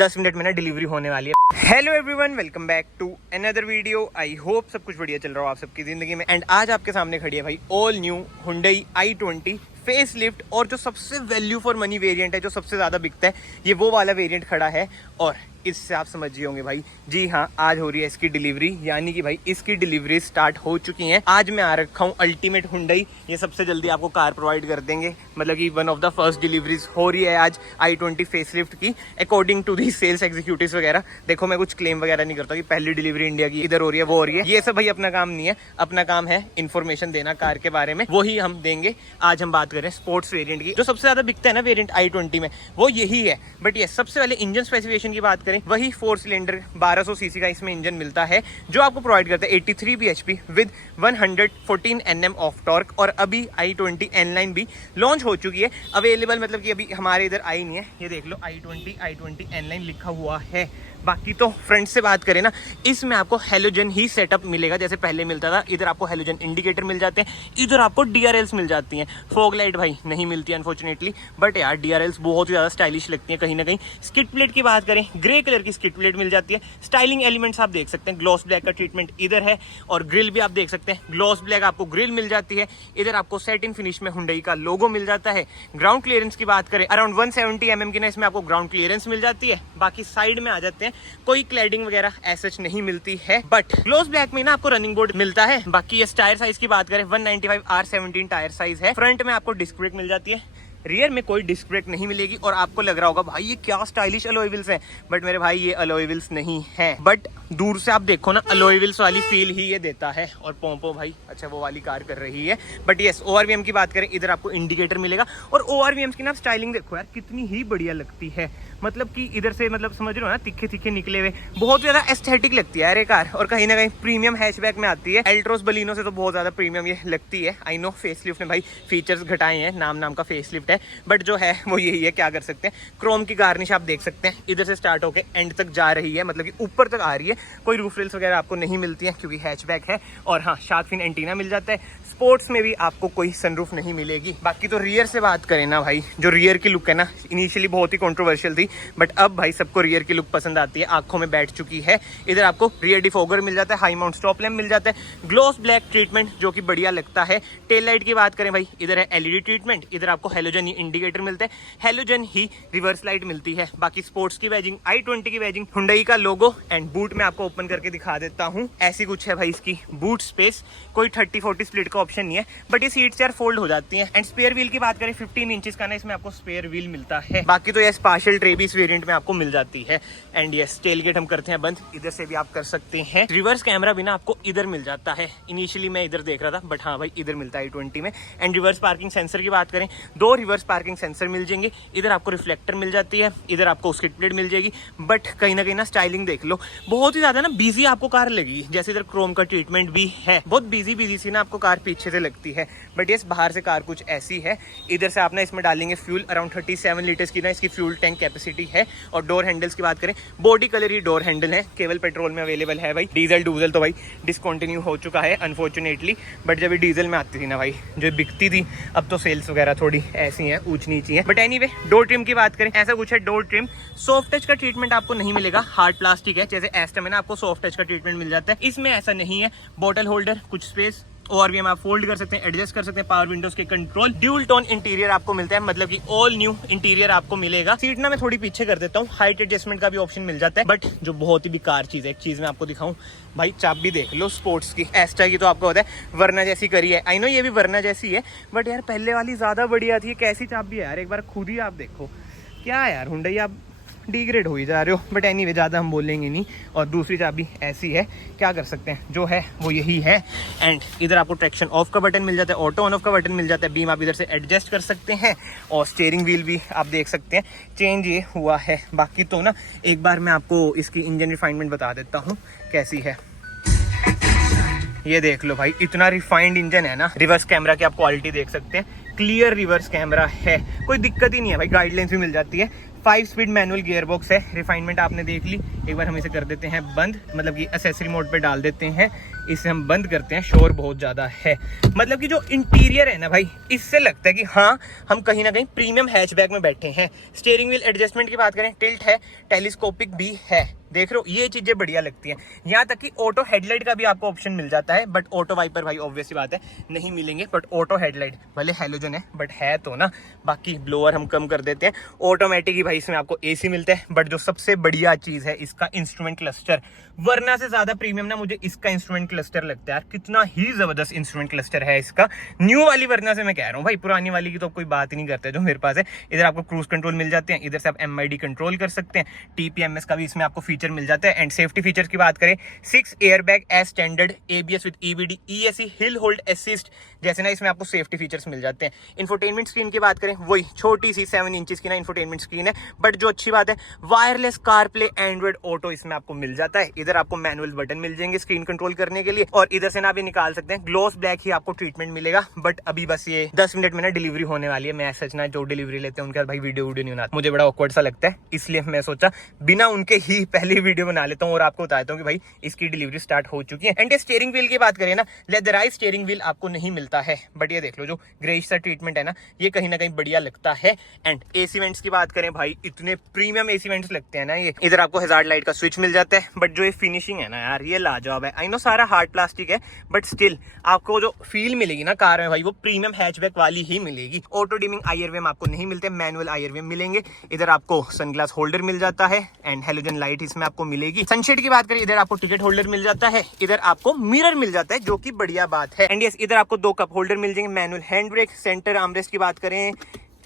10 minute में ना delivery होने वाली है। Hello everyone, welcome back to another video. I hope सब कुछ बढ़िया चल रहा हो आप सबकी जिंदगी में। एंड आज आपके सामने खड़ी है भाई all new Hyundai i20 face lift. और जो सबसे वैल्यू फॉर मनी वेरिएंट है, जो सबसे ज्यादा बिकता है, ये वो वाला वेरिएंट खड़ा है। और इससे आप समझ ही होंगे भाई, जी हाँ, आज हो रही है इसकी डिलीवरी। यानी कि भाई इसकी डिलीवरी स्टार्ट हो चुकी है। आज मैं आ रखा हूँ अल्टीमेट Hyundai, ये सबसे जल्दी आपको कार प्रोवाइड कर देंगे। मतलब कि one of the first deliveries हो रही है आज i20 फेस लिफ्ट की, according to the sales executive वगैरह। देखो, मैं कुछ क्लेम वगैरह नहीं करता कि पहली डिलीवरी इंडिया की इधर हो रही है, वो हो रही है। ये सब भाई अपना काम नहीं है, अपना काम है इन्फॉर्मेशन देना कार के बारे में, वही हम देंगे। आज हम बात करें स्पोर्ट्स वेरिएंट की। जो सबसे ज्यादा बिकता है ना वेरिएंट i20 में, वो यही है। बट ये सबसे पहले इंजन स्पेसिफिकेशन की बात करें, वही 4 सिलेंडर 1200 सीसी का इसमें इंजन मिलता है, जो आपको प्रोवाइड करता है 83 bhp with 114 Nm of torque. और अभी i20 N-Line भी लॉन्च हो चुकी है, अवेलेबल। मतलब कि अभी हमारे इधर आई नहीं है, ये देख लो i20 N-Line लिखा हुआ है। बाकी तो फ्रंट से बात करें ना, इसमें आपको हेलोजन ही सेटअप मिलेगा जैसे पहले मिलता था। इधर आपको हेलोजन इंडिकेटर मिल जाते हैं, इधर आपको DRLs मिल जाती हैं। फॉग लाइट भाई नहीं मिलती अनफॉर्चुनेटली, बट यार DRLs बहुत ही ज्यादा स्टाइलिश लगती है कहीं ना कहीं। स्किड प्लेट की बात करें, ग्रे कलर की स्किड प्लेट मिल जाती है। स्टाइलिंग एलिमेंट्स आप देख सकते हैं, ग्लॉस ब्लैक का ट्रीटमेंट इधर है। और ग्रिल भी आप देख सकते हैं, ग्लॉस ब्लैक आपको ग्रिल मिल जाती है। इधर आपको सेटिन फिनिश में Hyundai का लोगो मिल जाता है। ग्राउंड क्लियरेंस की बात करें, अराउंड 170 mm की ना इसमें आपको ग्राउंड क्लियरेंस मिल जाती है। बाकी साइड में आ जाते हैं, कोई क्लैडिंग वगैरह ऐसा नहीं मिलती है, बट ग्लॉस ब्लैक में ना आपको रनिंग बोर्ड मिलता है। बाकी ये टायर साइज की बात करें, 195 R17 टायर साइज है। फ्रंट में आपको डिस्क ब्रेक मिल जाती है, रियर में कोई डिस्क ब्रेक नहीं मिलेगी। और आपको लग रहा होगा भाई ये क्या स्टाइलिश अलॉय व्हील्स हैं, बट मेरे भाई ये अलॉय व्हील्स नहीं है। बट दूर से आप देखो ना, अलॉय व्हील्स वाली फील ही ये देता है। और पोंपो भाई अच्छा वो वाली कार कर रही है। बट यस, ORVM की बात करें, इधर आपको इंडिकेटर मिलेगा। और ORVM की ना स्टाइलिंग देखो यार, कितनी ही बढ़िया लगती है। मतलब कि इधर से, मतलब समझ रहे हो ना, तिखे तिखे निकले हुए, बहुत ज्यादा एस्थेटिक लगती है यार ये कार। और कहीं ना कहीं प्रीमियम हैचबैक में आती है। एल्ट्रोस बलिनो से तो बहुत ज्यादा प्रीमियम ये लगती है। आई नो फेसलिफ्ट ने भाई फीचर्स घटाए हैं, नाम का फेसलिफ्ट है, बट जो है वो यही है, क्या कर सकते हैं। क्रोम की गार्निश आप देख सकते हैं, इधर से स्टार्ट होकर एंड तक जा रही है, मतलब कि ऊपर तक आ रही है। कोई रूफ रेल्स वगैरह आपको नहीं मिलती है क्योंकि हैचबैक है। और हाँ, शार्क फिन एंटीना मिल जाता है। स्पोर्ट्स में भी आपको कोई सनरूफ नहीं मिलेगी। बाकी तो रियर से बात करें ना भाई, जो रियर की लुक है ना, इनिशियली बहुत ही कंट्रोवर्शियल थी, बट अब भाई सबको रियर की लुक पसंद आती है, आंखों में बैठ चुकी है। इधर आपको रियर डिफोगर मिल जाता है, हाई माउंट स्टॉप लैम्प मिल जाता है, ग्लॉस ब्लैक ट्रीटमेंट जो कि बढ़िया लगता है। टेल लाइट की बात करें भाई, इधर है LED ट्रीटमेंट, इधर आपको हेलोजन इंडिकेटर मिलता है, हेलोजन ही रिवर्स लाइट मिलती है। बाकी स्पोर्ट्स की बैजिंग, i20 की बैजिंग, Hyundai का लोगो। एंड बूट में आपको ओपन करके दिखा देता हूँ, ऐसी कुछ है भाई इसकी बूट स्पेस। कोई 30-40 स्प्लिट का ऑप्शन नहीं है, बट ये सीट्स यार फोल्ड हो जाती हैं। एंड स्पेयर व्हील की बात करें, 15 इंचेस का ना इसमें आपको स्पेयर व्हील मिलता है। बाकी तो ये पार्शियल ट्रे भी इस वेरिएंट में आपको मिल जाती है। एंड यस, टेल गेट हम करते हैं बंद, इधर से भी आप कर सकते हैं। रिवर्स कैमरा भी ना आपको इधर मिल जाता है। इनिशियली मैं इधर देख रहा था, बट हाँ भाई इधर मिलता है i20 में। एंड रिवर्स पार्किंग सेंसर की बात करें, 2 रिवर्स पार्किंग सेंसर मिल जाएंगे। इधर आपको रिफ्लेक्टर मिल जाती है, इधर आपको स्किड प्लेट मिल जाएगी। बट कहीं ना कहीं ना स्टाइलिंग देख लो, बहुत ही ज्यादा ना बिजी आपको कार लगेगी। जैसे इधर क्रोम का ट्रीटमेंट भी है, बहुत बिजी सी ना आपको कार पीछे से लगती है। बट यस, बाहर से कार कुछ ऐसी है। इधर से आप ना इसमें डालेंगे फ्यूल, अराउंड 37 लीटर्स की ना इसकी फ्यूल टैंक कैपेसिटी है। और डोर हैंडल्स की बात करें, बॉडी कलर ही डोर हैंडल है, केवल पेट्रोल में अवेलेबल है भाई। डीजल डूजल तो भाई डिसकंटिन्यू हो चुका है अनफॉर्चुनेटली। बट जब ये डीजल में आती थी ना भाई, जो बिकती थी, अब तो सेल्स वगैरह थोड़ी ऐसी हैं, ऊंच नीची है। बट एनीवे, डोर ट्रिम की बात करें, ऐसा कुछ है डोर ट्रिम। सॉफ्ट टच का ट्रीटमेंट आपको नहीं मिलेगा, हार्ड प्लास्टिक है। जैसे एस्टम है ना, आपको सॉफ्ट टच का ट्रीटमेंट मिल जाता है, इसमें ऐसा नहीं है। बॉटल होल्डर, कुछ स्पेस, ORVM आप फोल्ड कर सकते हैं, एडजस्ट कर सकते हैं, पावर विंडोज के कंट्रोल। ड्यूल टोन इंटीरियर आपको मिलता है, मतलब कि ऑल न्यू इंटीरियर आपको मिलेगा। सीट ना मैं थोड़ी पीछे कर देता हूँ, हाइट एडजस्टमेंट का भी ऑप्शन मिल जाता है। बट जो बहुत ही बेकार चीज है, एक चीज मैं आपको दिखाऊं भाई, चाबी देख लो स्पोर्ट्स की। एस्टा की तो आपको होता है वरना जैसी करी है, आई नो ये भी वरना जैसी है, बट यार पहले वाली ज्यादा बढ़िया थी। कैसी चाबी है यार, एक बार खुद ही आप देखो। क्या यार Hyundai, आप डिग्रेड हो ही जा रहे हो। बट एनीवे, ज़्यादा हम बोलेंगे नहीं। और दूसरी चाबी ऐसी है, क्या कर सकते हैं, जो है वो यही है। एंड इधर आपको ट्रैक्शन ऑफ का बटन मिल जाता है, ऑटो ऑन ऑफ का बटन मिल जाता है, बीम आप इधर से एडजस्ट कर सकते हैं। और स्टीयरिंग व्हील भी आप देख सकते हैं चेंज ये हुआ है। बाकी तो ना एक बार मैं आपको इसकी इंजन रिफाइनमेंट बता देता हूँ कैसी है। ये देख लो भाई, इतना रिफाइंड इंजन है ना। रिवर्स कैमरा की आप क्वालिटी देख सकते हैं, क्लियर रिवर्स कैमरा है, कोई दिक्कत ही नहीं है भाई। गाइडलाइंस भी मिल जाती है। 5 स्पीड मैनुअल गियर बॉक्स है। रिफाइनमेंट आपने देख ली, एक बार हम इसे कर देते हैं बंद, मतलब कि एक्सेसरी मोड पे डाल देते हैं। इसे हम बंद करते हैं, शोर बहुत ज़्यादा है। मतलब कि जो इंटीरियर है ना भाई, इससे लगता है कि हाँ हम कहीं ना कहीं प्रीमियम हैचबैक में बैठे हैं। स्टीयरिंग व्हील एडजस्टमेंट की बात करें, टिल्ट है, टेलीस्कोपिक भी है, देख रहे हो, ये चीजें बढ़िया लगती हैं। यहाँ तक कि ऑटो हेडलाइट का भी आपको ऑप्शन मिल जाता है, बट ऑटो वाइपर भाई ऑब्वियस सी बात है नहीं मिलेंगे, बट ऑटो हेडलाइट भले हैलोजन है बट है तो ना। बाकी ब्लोअर हम कम कर देते हैं। ऑटोमेटिक ही भाई इसमें आपको एसी मिलता है, बट जो सबसे बढ़िया चीज है इसका इंस्ट्रूमेंट क्लस्टर, वरना से ज्यादा प्रीमियम ना मुझे इसका इंस्ट्रूमेंट क्लस्टर लगता है यार। कितना ही जबरदस्त इंस्ट्रूमेंट क्लस्टर है इसका, न्यू वाली वरना से मैं कह रहा हूँ भाई, पुरानी वाली की तो कोई बात ही नहीं करते जो मेरे पास है। इधर आपको क्रूज कंट्रोल मिल जाते हैं, इधर से आप MID कंट्रोल कर सकते हैं, TPMS का भी इसमें आपको फीचर मिल जाता है। एंड सेफ्टी फीचर्स की बात करें, 6 airbag as standard, ABS with EBD, ESC, hill hold assist जैसे ना इसमें आपको सेफ्टी फीचर्स मिल जाते हैं। इंफोटेनमेंट स्क्रीन की बात करें, वही छोटी सी 7 इंचेस की ना इंफोटेनमेंट स्क्रीन है, बट जो अच्छी बात है वायरलेस कारप्ले, एंड्रॉइड ऑटो इसमें आपको मिल जाता है। इधर आपको मैनुअल बटन मिल जाएंगे स्क्रीन कंट्रोल करने के लिए, और इधर से ना भी निकाल सकते हैं। ग्लॉस ब्लैक ही आपको ट्रीटमेंट मिलेगा, बट अभी बस ये 10 मिनट में ना डिलीवरी होने वाली है। मैं सच ना जो डिलीवरी लेते हैं उनका भाई वीडियो नहीं बनाता, मुझे बड़ा ऑकवर्ड सा लगता है, इसलिए मैं सोचा बिना उनके ही पहले वीडियो बना लेता हूँ और आपको बताता हूँ कि भाई इसकी डिलीवरी स्टार्ट हो चुकी है। एंड स्टीयरिंग व्हील की बात करें ना, लेदराइज स्टीयरिंग व्हील आपको नहीं मिलता है, बट ये देख लो जो ग्रेइश सा ट्रीटमेंट है ना, ये कहीं ना कहीं बढ़िया लगता है। एंड एसी वेंट्स की बात करें भाई, इतने प्रीमियम एसी वेंट्स लगते हैं ना ये। इधर आपको हैजार्ड लाइट का स्विच मिल जाता है, बट जो ये फिनिशिंग है ना यार, ये लाजवाब है। आई नो सारा हार्ड प्लास्टिक है, बट स्टिल आपको जो फील मिलेगी ना कार में भाई, वो प्रीमियम हैचबैक वाली ही मिलेगी। ऑटो डिमिंग IRVM आपको नहीं मिलते, मैनुअल IRVM मिलेंगे। इधर आपको सनग्लास होल्डर मिल जाता है, एंड हेलोजन लाइट इसमें आपको मिलेगी। सनशेड की बात करें, इधर आपको टिकट होल्डर मिल जाता है, इधर आपको मिरर मिल जाता है, जो कि बढ़िया बात है। एंड यस, इधर आपको 2 कप होल्डर मिल जाएंगे, manual hand brake. Centre armrest की बात करें,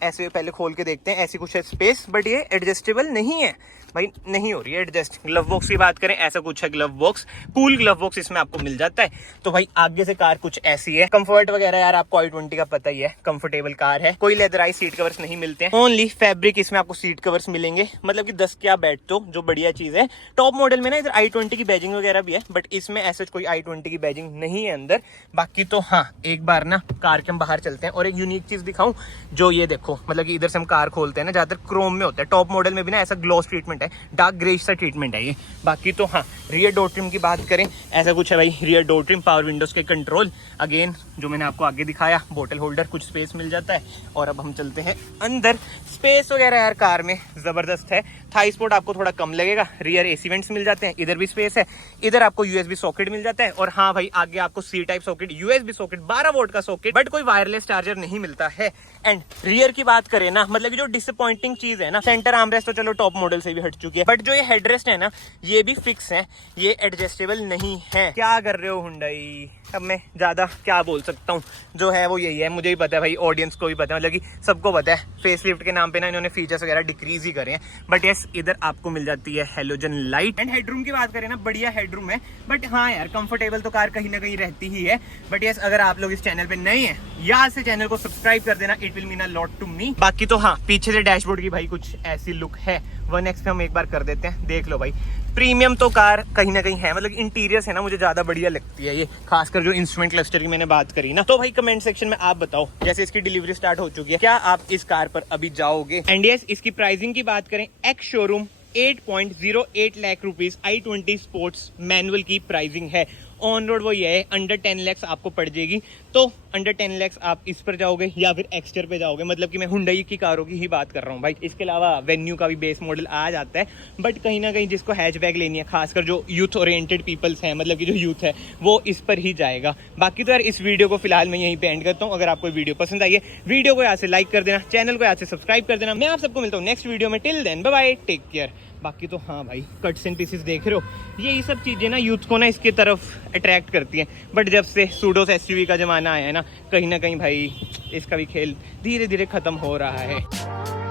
ऐसे पहले खोल के देखते हैं, ऐसी कुछ है स्पेस, बट ये एडजस्टेबल नहीं है भाई, नहीं हो रही है एडजस्ट। ग्लव बॉक्स की बात करें, ऐसा कुछ है glove box, cool glove box इसमें आपको मिल जाता है। तो भाई आगे से कार कुछ ऐसी है। कंफर्ट वगैरह यार आपको i20 का पता ही है, कंफर्टेबल कार है। कोई लेदराइज सीट कवर्स नहीं मिलते हैं, ओनली फैब्रिक इसमें आपको सीट कवर्स मिलेंगे, मतलब कि 10 के आप बैठते हो, जो बढ़िया चीज है। टॉप मॉडल में ना इधर i20 की बैजिंग वगैरह भी है, बट इसमें ऐसा कोई i20 की बैजिंग नहीं है अंदर। बाकी तो हाँ, एक बार ना कार के हम बाहर चलते हैं और एक यूनिक चीज दिखाऊं, जो ये देखो, मतलब कि इधर से हम कार खोलते हैं ना, ज्यादातर क्रोम में होता है, टॉप मॉडल में भी ना ऐसा ग्लॉस ट्रीटमेंट है, डार्क ग्रेइश सा ट्रीटमेंट है ये। बाकी तो हाँ, रियर डोर ट्रिम की बात करें, ऐसा कुछ है भाई, rear door trim, power Windows के कंट्रोल, अगेन जो मैंने आपको आगे दिखाया, बोतल होल्डर, कुछ स्पेस मिल जाता है। और अब हम चलते हैं अंदर। स्पेस वगैरह यार कार में जबरदस्त है, थाई स्पोर्ट आपको थोड़ा कम लगेगा, रियर एसी वेंट्स मिल जाते हैं, इधर भी स्पेस है, इधर आपको USB सॉकेट मिल जाता है, और हाँ भाई आगे आपको C type socket, USB socket, 12 volt का सॉकेट, बट कोई वायरलेस चार्जर नहीं मिलता है। एंड रियर की बात करें ना, मतलब कि जो डिसअपॉइंटिंग चीज है ना, सेंटर आर्मरेस्ट तो चलो टॉप मॉडल से भी हट चुकी है, बट जो ये हेडरेस्ट है ना, ये भी फिक्स है, ये एडजस्टेबल नहीं है। क्या कर रहे हो हुंडई, अब मैं ज्यादा क्या बोल सकता हूँ, जो है वो यही है। मुझे भी पता है भाई, ऑडियंस को भी पता है, मतलब कि सबको पता है, फेसलिफ्ट के नाम पे ना इन्होंने फीचर्स वगैरह डिक्रीज ही करे हैं। बट यस, इधर आपको मिल जाती है हेलोजन लाइट। एंड हेडरूम की बात करें ना, बढ़िया हेडरूम है, बट हाँ यार कंफर्टेबल तो कार कहीं ना कहीं रहती ही है। बट यस, अगर आप लोग इस चैनल पे नए हैं, यहाँ से चैनल को सब्सक्राइब कर देना, it will mean a lot to me. बाकी तो हाँ, पीछे से डैशबोर्ड की भाई कुछ ऐसी लुक है, 1x पे हम एक बार कर देते हैं, देख लो भाई, प्रीमियम तो कार कहीं ना कहीं है। मतलब इंटीरियर्स है ना, मुझे ज्यादा बढ़िया लगती है ये, खासकर जो इंस्ट्रूमेंट क्लस्टर की मैंने बात करी ना। तो भाई कमेंट सेक्शन में आप बताओ, जैसे इसकी डिलीवरी स्टार्ट हो चुकी है, क्या आप इस कार पर अभी जाओगे? एंड यस, इसकी प्राइसिंग की बात करें, ex showroom 8.08 lakh rupees i20 sports manual की प्राइसिंग है। ऑन रोड वो ये है, अंडर 10 लाख आपको पड़ जाएगी। तो अंडर 10 लाख आप इस पर जाओगे या फिर एक्स्टर पे जाओगे, मतलब कि मैं हुंडई की कारों की ही बात कर रहा हूँ भाई। इसके अलावा वेन्यू का भी बेस मॉडल आ जाता है, बट कहीं ना कहीं जिसको हैचबैक लेनी है, खासकर जो यूथ ओरिएंटेड पीपल्स हैं, मतलब कि जो यूथ है, वो इस पर ही जाएगा। बाकी तो यार इस वीडियो को फिलहाल मैं यहीं पे एंड करता हूँ। अगर आपको वीडियो पसंद आई है, वीडियो को यहाँ से लाइक कर देना, चैनल को यहाँ से सब्सक्राइब कर देना। मैं आप सबको मिलता हूँ नेक्स्ट वीडियो में, till then bye bye, take care. बाकी तो हाँ भाई, कट्स एंड पीसेस देख रहे हो, यही सब चीजें ना यूथ को ना इसके तरफ अट्रैक्ट करती हैं। बट जब से सूडोस SUV का जमाना आया है ना, कहीं भाई इसका भी खेल धीरे धीरे खत्म हो रहा है।